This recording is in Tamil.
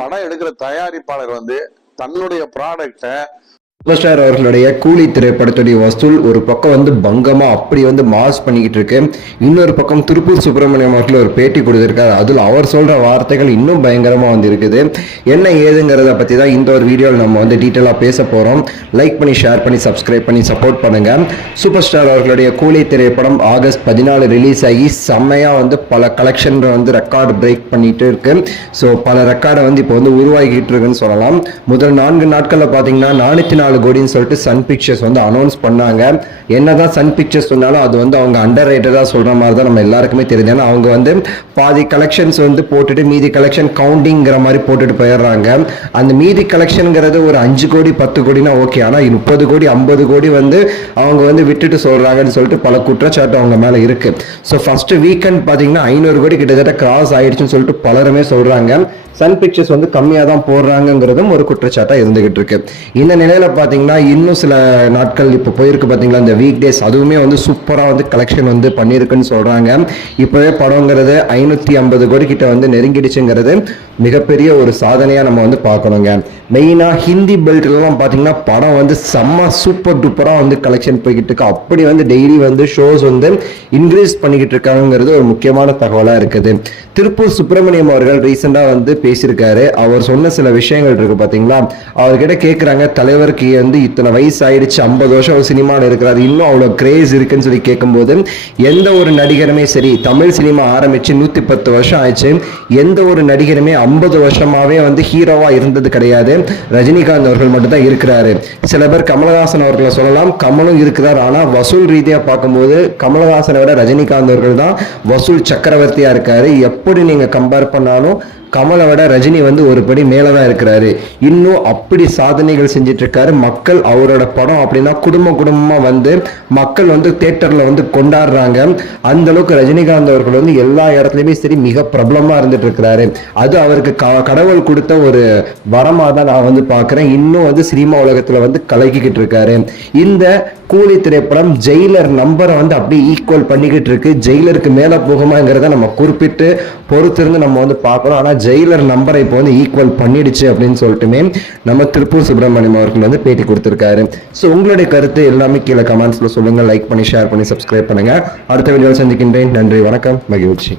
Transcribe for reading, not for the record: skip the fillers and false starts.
படம் எடுக்கிற தயாரிப்பாளர் வந்து தன்னுடைய ப்ராடக்டை சூப்பர் ஸ்டார் அவர்களுடைய கூலி திரைப்படத்துடைய வசூல் ஒரு பக்கம் வந்து பங்கமா அப்படி வந்து மாஸ் பண்ணிக்கிட்டு இருக்கு. இன்னொரு பக்கம் திருப்பூர் சுப்பிரமணியம் அவர்கள் ஒரு பேட்டி கொடுத்திருக்காரு. அதில் அவர் சொல்ற வார்த்தைகள் இன்னும் பயங்கரமா வந்து இருக்குது. என்ன ஏதுங்கிறத பத்தி தான் இந்த ஒரு வீடியோவில் நம்ம வந்து டீட்டெயிலா பேச போறோம். லைக் பண்ணி ஷேர் பண்ணி சப்ஸ்கிரைப் பண்ணி சப்போர்ட் பண்ணுங்க. சூப்பர் ஸ்டார் அவர்களுடைய கூலி திரைப்படம் ஆகஸ்ட் 14 ரிலீஸ் ஆகி செம்மையா வந்து பல கலெக்ஷன் வந்து ரெக்கார்டு பிரேக் பண்ணிட்டு இருக்கு. ஸோ பல ரெக்கார்டை வந்து இப்போ வந்து உருவாக்கிட்டு இருக்குன்னு சொல்லலாம். முதல் 4 நாட்கள்ல பாத்தீங்கன்னா 404 கோடின்னு சொல்லிட்டு சன் பிக்சர்ஸ் வந்து அனௌன்ஸ் பண்ணாங்க. என்னதான் சன் பிக்சர்ஸ் சொன்னாலும் அது வந்து அவங்க அண்டர் ரேட்டடா சொல்ற மாதிரி தான் நம்ம எல்லாருக்குமே தெரியுது. ஏன்னா அவங்க வந்து பாதி கலெக்ஷன்ஸ் வந்து போட்டுட்டு மீதி கலெக்ஷன் கவுண்டிங்கிற மாதிரி போட்டுட்டு போயிடுறாங்க. அந்த மீதி கலெக்ஷன்ங்கிறது ஒரு 5 கோடி 10 கோடினா ஓகே, ஆனா 30 கோடி 50 கோடி வந்து அவங்க வந்து விட்டுட்டு சொல்றாங்கன்னு சொல்லிட்டு பல குற்றச்சாட்டு அவங்க மேல இருக்கு. ஸோ ஃபர்ஸ்ட் வீக்கெண்ட் பாத்தீங்கன்னா 500 கோடி கிட்டத்தட்ட கிராஸ் ஆயிடுச்சுன்னு சொல்லிட்டு பலருமே சொல்றாங்க. சன் பிக்சர்ஸ் வந்து கம்மியாக தான் போடுறாங்கிறதும் ஒரு குற்றச்சாட்டா இருந்துகிட்டு இருக்கு. இந்த நிலையில பாத்தீங்கன்னா இன்னும் சில நாட்கள் இப்போ போயிருக்கு பாத்தீங்களா, இந்த வீக் டேஸ் அதுவுமே வந்து சூப்பரா வந்து கலெக்ஷன் வந்து பண்ணியிருக்குன்னு சொல்றாங்க. இப்பவே படங்கிறது 550 கோடி கிட்ட வந்து நெருங்கிடுச்சுங்கிறது மிகப்பெரிய ஒரு சாதனையா நம்ம வந்து பார்க்கணுங்க. மெயினா ஹிந்தி பெல்ட்லாம் பாத்தீங்கன்னா படம் வந்து செம்ம சூப்பர் டூப்பரா வந்து கலெக்ஷன் போய்கிட்டு இருக்கு. அப்படி வந்து டெய்லி வந்து ஷோஸ் வந்து இன்க்ரீஸ் பண்ணிக்கிட்டு இருக்காங்கிறது ஒரு முக்கியமான தகவலா இருக்குது. திருப்பூர் சுப்பிரமணியம் அவர்கள் ரீசெண்டா வந்து பேசியிருக்காரு. அவர் சொன்ன சில விஷயங்கள் இருக்கு பாத்தீங்களா. அவர்கிட்ட கேட்கிறாங்க, தலைவருக்கு வந்து இத்தனை வயசு ஆயிடுச்சு, 50 வருஷம் சினிமாவில் இருக்கிறாரு, இன்னும் அவ்வளவு கிரேஸ் இருக்குன்னு சொல்லி கேட்கும்போது, எந்த ஒரு நடிகருமே சரி தமிழ் சினிமா ஆரம்பிச்சு 110 வருஷம் ஆயிடுச்சு, எந்த ஒரு நடிகருமே 50 வருஷமாவே வந்து ஹீரோவா இருந்தது கிடையாது. ரஜினிகாந்த் அவர்கள் மட்டும் தான் இருக்கிறாரு. சில பேர் கமலஹாசன் அவர்களை சொல்லலாம், கமலும் இருக்கிறார். ஆனா வசூல் ரீதியா பார்க்கும்போது கமலஹாசனை விட ரஜினிகாந்த் அவர்கள் தான் வசூல் சக்கரவர்த்தியா இருக்காரு. எப்படி நீங்க கம்பேர் பண்ணாலும் கமலை விட ரஜினி வந்து ஒரு படி மேலதான் இருக்கிறாரு. இன்னும் அப்படி சாதனைகள் செஞ்சிட்டு இருக்காரு. மக்கள் அவரோட படம் அப்படின்னா குடும்பமா வந்து மக்கள் வந்து தியேட்டர்ல வந்து கொண்டாடுறாங்க. அந்த அளவுக்கு ரஜினிகாந்த் அவர்கள் வந்து எல்லா இடத்துலயுமே சரி மிக பிரபலமா இருந்துட்டு இருக்கிறாரு. அது அவருக்கு கடவுள் கொடுத்த ஒரு வரமா தான் நான் வந்து பாக்குறேன். இன்னும் வந்து சினிமா உலகத்துல வந்து கலக்கிக்கிட்டு இருக்காரு. இந்த கூலி திரைப்படம் ஜெயிலர் நம்பரை வந்து அப்படியே ஈக்குவல் பண்ணிக்கிட்டு இருக்கு. ஜெயிலருக்கு மேல போகுமாங்கிறத நம்ம குறிப்பிட்டு பொறுத்திருந்து நம்ம வந்து பார்க்கணும். ஆனா ஜெயிலர் நம்பரை இப்போ வந்து ஈக்குவல் பண்ணிடுச்சு அப்படின்னு சொல்லிட்டுமே நம்ம திருப்பூர் சுப்பிரமணியம் அவர்கள் வந்து பேட்டி கொடுத்திருக்காரு. ஸோ உங்களுடைய கருத்து எல்லாமே கீழே கமெண்ட்ஸ்ல சொல்லுங்க. லைக் பண்ணி ஷேர் பண்ணி சப்ஸ்கிரைப் பண்ணுங்க. அடுத்த வீடியோவில் சந்திக்கின்றேன். நன்றி, வணக்கம், மகிழ்ச்சி.